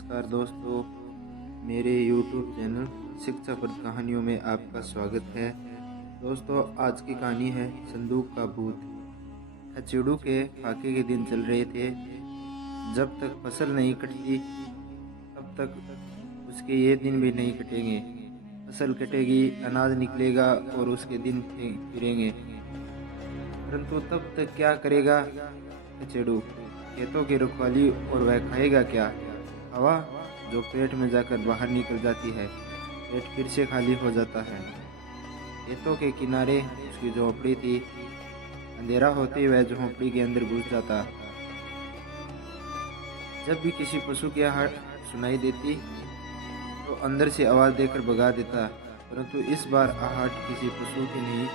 नमस्कार दोस्तों, मेरे YouTube चैनल शिक्षाप्रद कहानियों में आपका स्वागत है। दोस्तों, आज की कहानी है संदूक का भूत। खचेड़ू के फाके के दिन चल रहे थे। जब तक फसल नहीं कटती तब तक उसके ये दिन भी नहीं कटेंगे। फसल कटेगी, अनाज निकलेगा और उसके दिन फिरेंगे। परंतु तब तक क्या करेगा खचेड़ू? खेतों की रखवाली, और वह खाएगा क्या? हवा जो पेट में जाकर बाहर निकल जाती है, पेट फिर से खाली हो जाता है। खेतों के किनारे उसकी झोंपड़ी थी। अंधेरा होते ही वह झोंपड़ी के अंदर घुस जाता। जब भी किसी पशु की आहट सुनाई देती तो अंदर से आवाज़ देकर भगा देता, परंतु इस बार आहट किसी पशु की नहीं,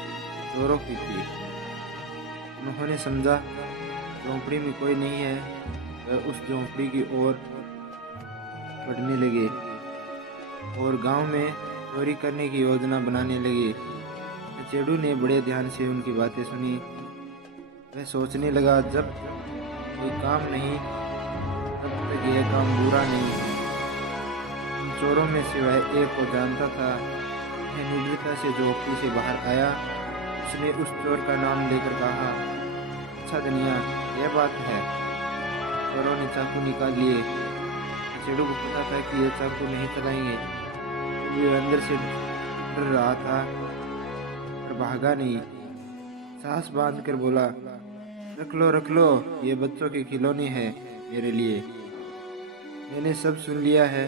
चोरों की थी। उन्होंने समझा झोंपड़ी में कोई नहीं है। वह उस झोंपड़ी की ओर बढ़ने लगे और गांव में चोरी करने की योजना बनाने लगे। खचेड़ू ने बड़े ध्यान से उनकी बातें सुनी। वह सोचने लगा, जब कोई काम नहीं तब तक यह काम बुरा नहीं है। उन चोरों में से वह एक को जानता था। वह निर्भीकता से झोंपड़ी से बाहर आया। उसने उस चोर का नाम लेकर कहा, अच्छा धनिया, यह बात है। चोरों ने चाकू निकाल लिए। खचेड़ू को पता था कि ये चाकू नहीं चलाएंगे। वो अंदर से डर रहा था पर भागा नहीं। सांस बांध कर बोला, रख लो, ये बच्चों के खिलौने हैं मेरे लिए। मैंने सब सुन लिया है।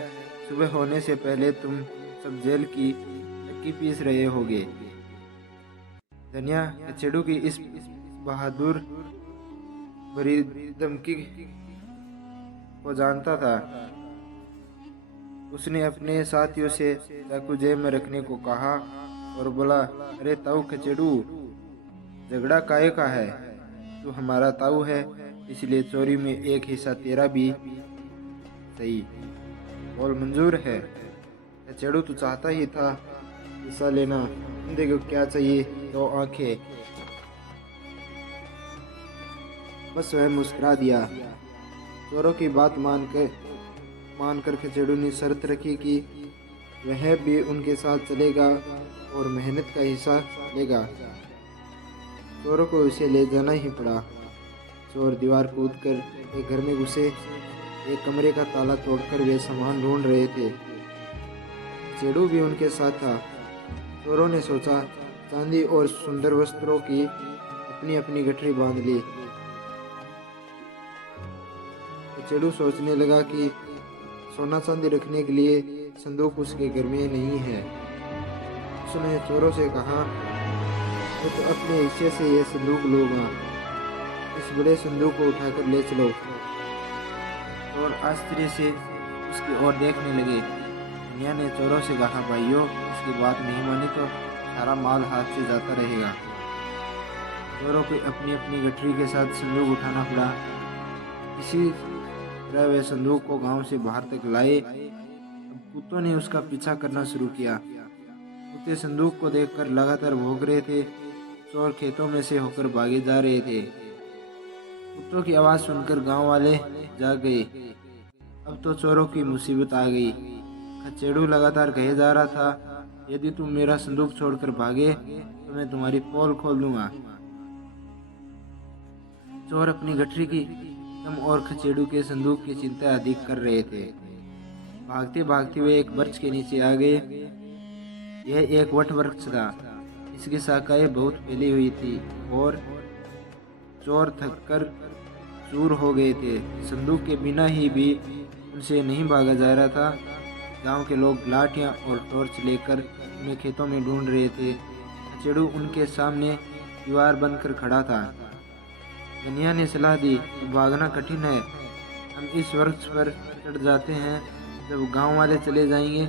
सुबह होने से पहले तुम सब जेल की चक्की पीस रहे होगे। धनिया खचेड़ू की इस बहादुर भरी धमकी को जानता था। उसने अपने साथियों से चाकू जेब में रखने को कहा और बोला, अरे ताऊ खचेड़ू, झगड़ा काहे का है? तू हमारा ताऊ है, इसलिए चोरी में एक हिस्सा तेरा भी सही। बोल मंजूर है? खचेड़ू तू चाहता ही था हिस्सा लेना। देखो क्या चाहिए, दो आंखें। बस वह मुस्कुरा दिया। चोरों की बात मानकर खचेड़ू ने शर्त रखी कि वह भी उनके साथ चलेगा और मेहनत का हिस्सा लेगा। चोरों को उसे ले जाना ही पड़ा। चोर दीवार कूदकर एक घर में घुसे। एक कमरे का ताला तोड़कर वे सामान ढूंढ रहे थे। खचेड़ू भी उनके साथ था। चोरों ने सोचा, चांदी और सुंदर वस्त्रों की अपनी अपनी गठरी बांध ली। खचेड़ू सोचने लगा कि सोना चांदी रखने के लिए संदूक उसके घर में नहीं है। उसने चोरों से कहा, मैं तो अपने हिस्से से यह संदूक लूंगा। इस बड़े संदूक को उठाकर ले चलो। चोर आश्चर्य से उसकी ओर देखने लगे। दुनिया ने चोरों से कहा, भाइयों, उसकी बात नहीं मानी तो सारा माल हाथ से जाता रहेगा। चोरों को अपनी अपनी गठरी के साथ संदूक उठाना पड़ा। इसी तरह वे संदूक को गांव से बाहर तक लाए। अब कुत्तों ने उसका पीछा करना शुरू किया। कुत्ते संदूक को देखकर लगातार भौंक रहे थे। चोर खेतों में से होकर भागे जा रहे थे। कुत्तों की आवाज़ सुनकर गांव वाले जाग गए। अब तो चोरों की मुसीबत आ गई। खचेड़ू लगातार कहे जा रहा था, यदि तुम मेरा संदूक छोड़कर भागे तो मैं तुम्हारी पोल खोल दूंगा। चोर अपनी गठरी की दम और खचेड़ू के संदूक की चिंता अधिक कर रहे थे। भागते भागते वे एक वृक्ष के नीचे आ गए। यह एक वट वृक्ष था। इसकी शाखाएं बहुत फैली हुई थी और चोर थककर चूर हो गए थे। संदूक के बिना ही भी उनसे नहीं भागा जा रहा था। गांव के लोग लाठियां और टॉर्च लेकर उन्हें खेतों में ढूंढ रहे थे। खचेड़ू उनके सामने दीवार बनकर खड़ा था। धनिया ने सलाह दी, भागना कठिन है, हम इस वृक्ष पर चढ़ जाते हैं। जब गांव वाले चले जाएंगे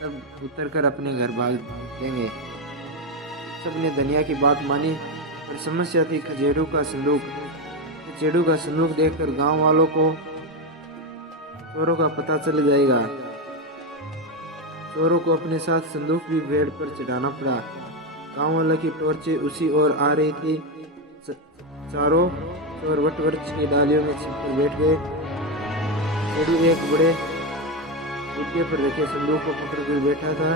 तब उतरकर अपने घर भाग देंगे। सबने धनिया की बात मानी, पर समस्या थी खचेड़ू का संदूक। खचेड़ू का संदूक देखकर गांव वालों को चोरों का पता चल जाएगा। चोरों को अपने साथ संदूक भी पेड़ पर चढ़ाना पड़ा। गांव वालों की टॉर्चें उसी ओर आ रही थी। चारों चोर वट वृक्ष की डालियों में छिपकर बैठ गए। खचेड़ू एक बड़े कुत्ते पर रखे संदूक को पकड़कर बैठा था।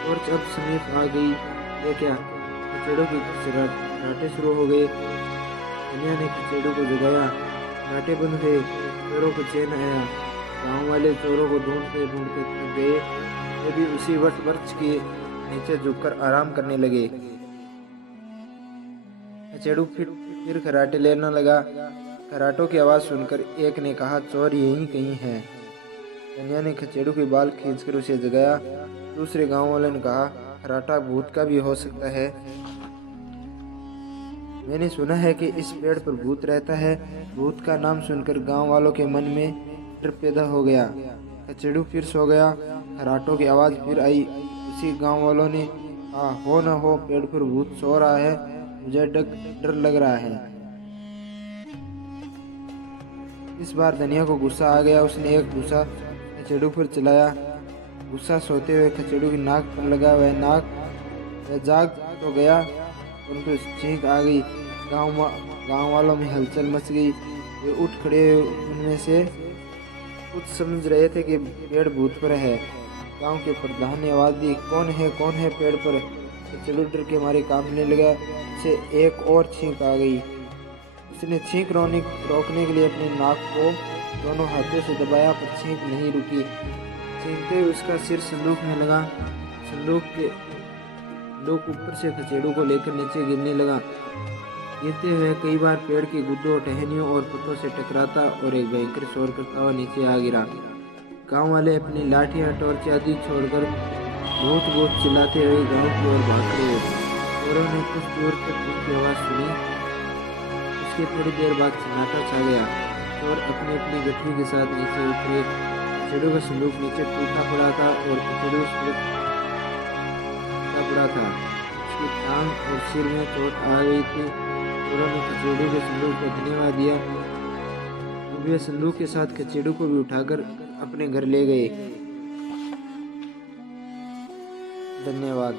टॉर्च अब समीप आ गई। ये क्या? खचेड़ों की खर्राटे शुरू हो गए। कन्या ने खचेड़ों को जगाया। खर्राटे बंद हुए। चोरों को चैन आया। गांव वाले चोरों को ढूंढते ढूंढते थक गए। वे भी उसी वट वृक्ष के नीचे झुककर आराम करने लगे। खचेड़ू फिर खर्राटे लेने लगा। खर्राटों की आवाज़ सुनकर एक ने कहा, चोर यहीं कहीं है। कन्या ने खचेड़ू के बाल खींचकर उसे जगाया। दूसरे गांव वाले ने कहा, खर्राटा भूत का भी हो सकता है। मैंने सुना है कि इस पेड़ पर भूत रहता है। भूत का नाम सुनकर गांव वालों के मन में डर पैदा हो गया। खचेड़ू फिर सो गया। खर्राटों की आवाज़ फिर आई। उसी गांव वालों ने कहा, हो न हो पेड़ पर भूत सो रहा है, मुझे डर लग रहा है। इस बार धनिया को गुस्सा आ गया। उसने एक गुस्सा खचेड़ू पर चलाया। गुस्सा सोते हुए खचेड़ू की नाक पर लगा। वह जाग तो गया, परंतु छींक आ गई। गांव वालों में हलचल मच गई। वे उठ खड़े। उनमें से कुछ समझ रहे थे कि पेड़ भूत पर है। गांव के प्रधान ने आवाज दी, कौन है पेड़ पर? खचेड़ू डर के मारे कांपने लगा। उसे एक और छींक आ गई। उसने छींक रोकने के लिए अपनी नाक को दोनों हाथों से दबाया, पर छींक नहीं रुकी। छींकते हुए उसका सिर संदूक में लगा। संदूक ऊपर से खचेड़ू को लेकर नीचे गिरने लगा। गिरते हुए कई बार पेड़ के गुद्दों, टहनियों और पत्तों से टकराता और एक भयंकर शोर करता हुआ नीचे आ गिरा। गांव वाले अपनी लाठियां, टॉर्च आदि छोड़कर बहुत चिल्लाते हुए गांव की ओर भाग गए। चोरों ने कुछ दूर तक उनकी आवाज़ सुनी। उसके थोड़ी देर बाद सन्नाटा छा गया। चोर अपनी अपनी गठरी के साथ नीचे उतरे। खचेड़ू का संदूक नीचे टूटा पड़ा था और खचेड़ू उस पर पड़ा था। उसकी टांग और सिर में चोट आ गई थी। चोरों ने खचेड़ू के संदूक को धन्यवाद दिया। अब वे संदूक के साथ खचेड़ू को भी उठाकर अपने घर ले गए। धन्यवाद।